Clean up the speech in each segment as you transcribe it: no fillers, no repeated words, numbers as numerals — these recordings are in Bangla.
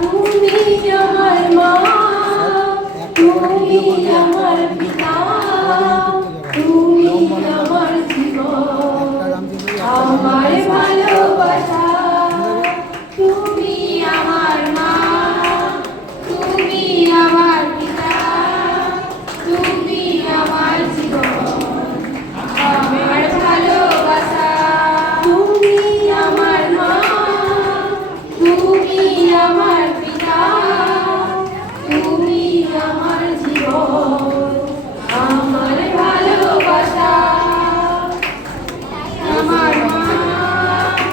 তুমি আমার মা, তুমি আমার পিতা, তুমি আমার জীবন, আমার ভালোবাসা। তুমি আমার মা, তুমি আমার পিতা, তুমি আমার জীবন, আমার ভালোবাসা। তুমি আমার মা, তুমি আমার পিতা, তুমি আমার জীবন, আমার ভালোবাসা। আমার মা,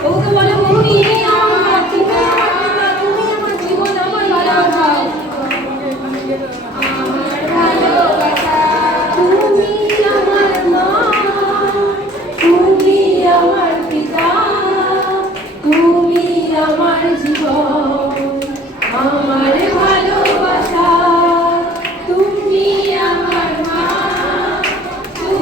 ওকে বলে তুমি আমার মা, তুমি আমার পিতা, তুমি আমার জীবন, আমার ভালোবাসা, আমার ভালোবাসা। তুমি আমার মা, তুমি আমার পিতা, তুমি আমার জীবন, আমার ভালোবাসা। তুমি আমার মা,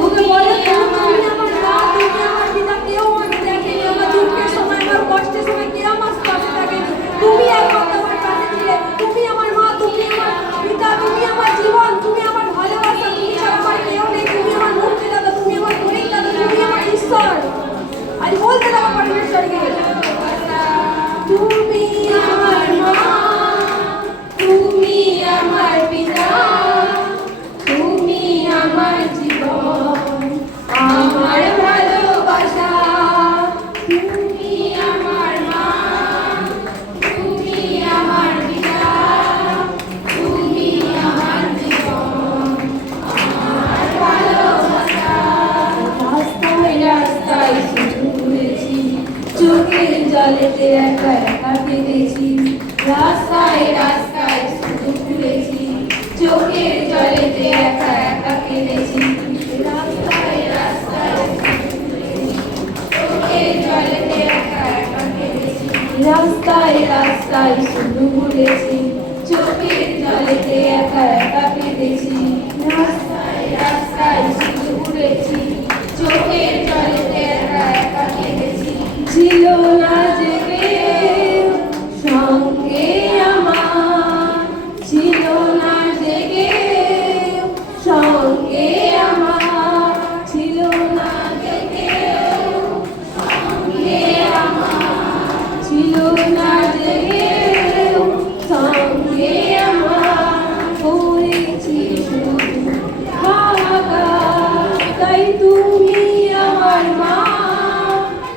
ওকে বলে তুমি আমার মা, তুমি আমার পিতা, কেউ আমাকে দেখেনি আমার দুঃখের সময়, আমার কষ্টের সময়, কেউ আমার পাশে থাকেনি, তুমি একমাত্র আমার পাশে ছিলে। তুমি আমার মা, তুমি আমার পিতা, তুমি আমার জীবন, তুমি আমার ভালোবাসা, তুমি ছাড়া আমার কেউ নেই। তুমি আমার মুক্তিদাতা, তুমি আমার পরিত্রাতা, তুমি আমার ঈশ্বর। আজ বলতে থাকো পরমেশ্বরকে, তুমি আমার মা, তুমি আমার পিতা, তুমি আমার জীবন, আমার ভালোবাসা। তুমি আমার মা, তুমি আমার পিতা, তুমি আমার জীবন, আমার ভালোবাসা। রাস্তায় রাস্তায় শুধু ঘুরেছি, চোখের জলেতে একা একা কেঁদেছি। রাস্তায় রাস্তায় শুধু ঘুরেছি, চোখের জলেতে একা একা কেঁদেছি। রাস্তায় রাস্তায় চোখের জলেতে একা একা কেঁদেছি। রাস্তায় রাস্তায় শুধু ঘুরেছি, চোখের জলেতে একা একা কেঁদেছি। রাস্তায় রাস্তায় শুধু ঘুরেছি, চোখের জলেতে একা একা কেঁদেছি। ছিল না যে কেউ সঙ্গে আমার, ছিল না যে কেউ সঙ্গে আমার, ছিল না যে কেউ সঙ্গে আমার, ছিল না যে কেউ সঙ্গে আমার। পড়েছি শুধু হাহাকার, তাই তুমি আমার মা,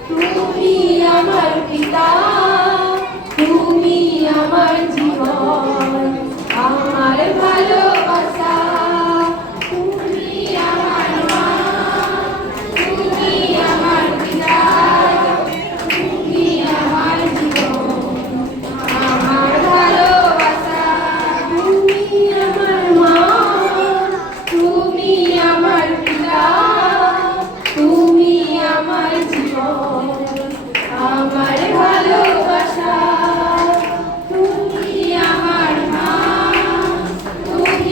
তুমি আমার পিতা, তুমি আমার জীবন, আমার ভালোবাসা। তুমি আমার মা, তুমি আমার পিতা, তুমি আমার জীবন, আমার ভালোবাসা। তুমি আমার মা, তুমি আমার পিতা, তুমি আমার জীবন, আমার ভালোবাসা। তুমি আমার মা, তুমি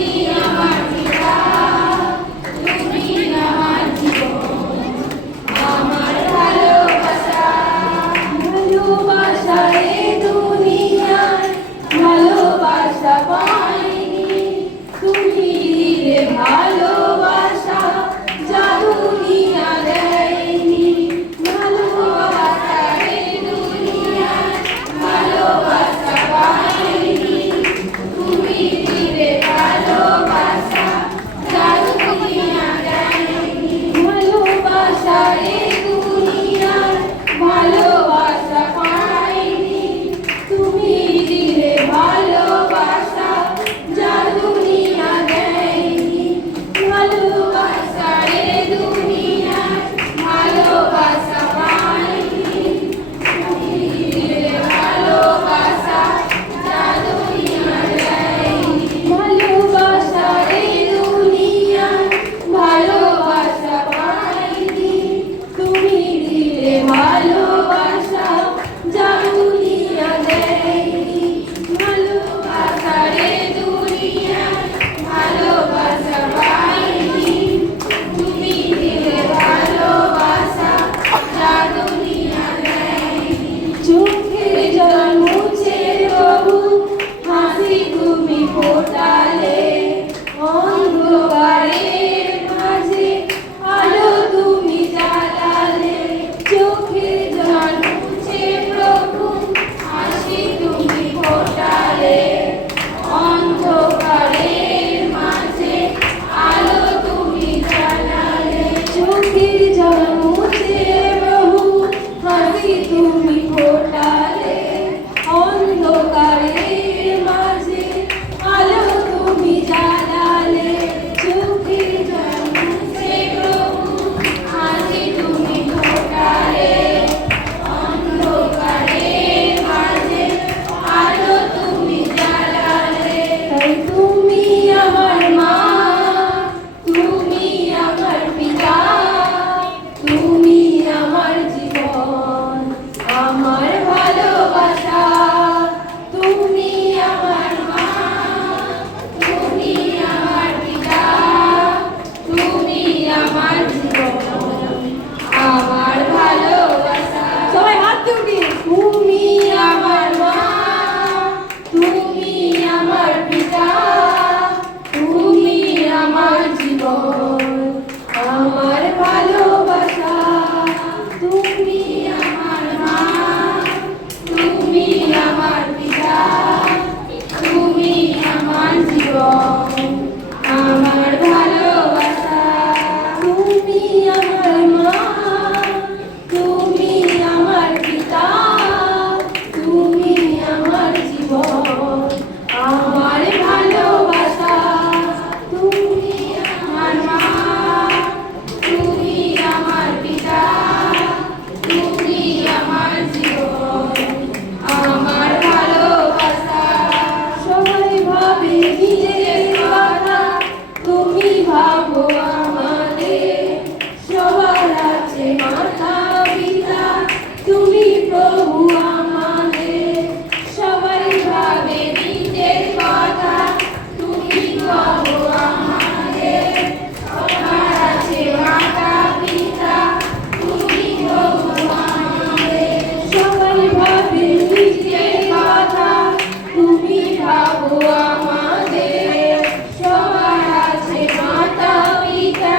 ভাবো আমাদের সবার আছে মাতা পিতা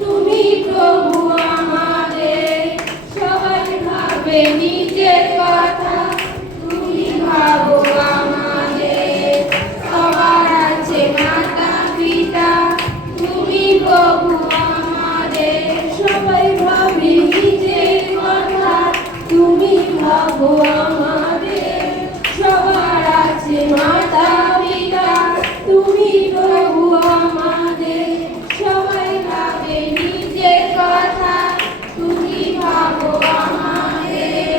তুমি প্রভু আমাদের সবাই ভাবে নিজের কথা তুমি ভাবো আমাদের সবার আছে মাতা পিতা তুমি প্রভু আমাদের সবাই ভাবে নিজের কথা তুমি ভাবো আমাদের সবার আছে মাতা পিতা তুমি প্রভু আমাদের সবাই ভাবে নিজের কথা তুমি ভাবো আমাদের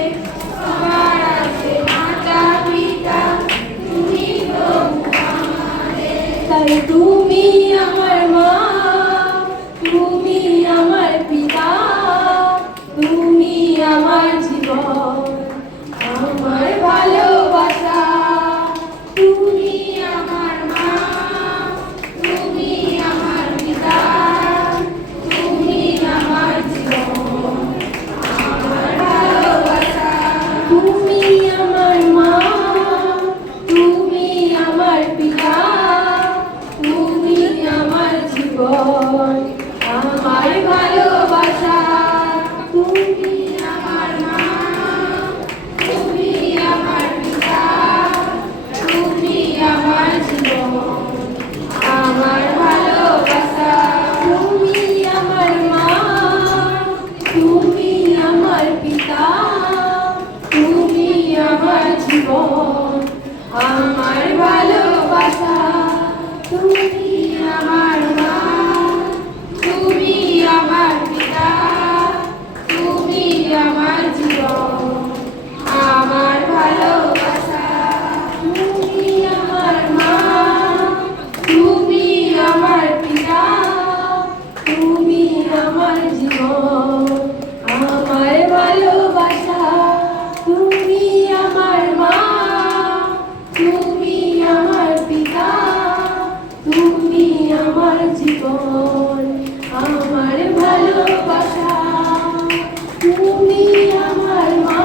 সবার আছে মাতা পিতা তুমি প্রভু আমাদের তাই তুমি আমার মা তুমি আমার পিতা তুমি আমার জীবন আমার ভালোবাসা তুমি আমার মা তুমি আমার পিতা তুমি আমার জীবন আমার ভালোবাসা তুমি আমার মা তুমি আমার পিতা তুমি আমার জীবন আমার ভালোবাসা তুমি আমার মা তুমি আমার পিতা তুমি আমার জীবন আমার ভালোবাসা তুমি আমার মা তুমি আমার পিতা তুমি আমার জীবন আমার ভালোবাসা তুমি আমার মা তুমি আমার পিতা তুমি আমার জীবন আমার ভালোবাসা তুমি আমার মা তুমি আমার পিতা তুমি আমার জীবন আমার ভালোবাসা তুমি আমার মা তুমি আমার পিতা তুমি আমার জীবন আমার ভালোবাসা তুমি আমার মা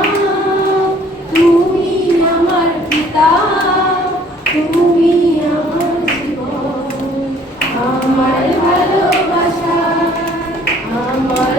তুমি আমার পিতা তুমি আমার জীবন আমার ভালোবাসা আমার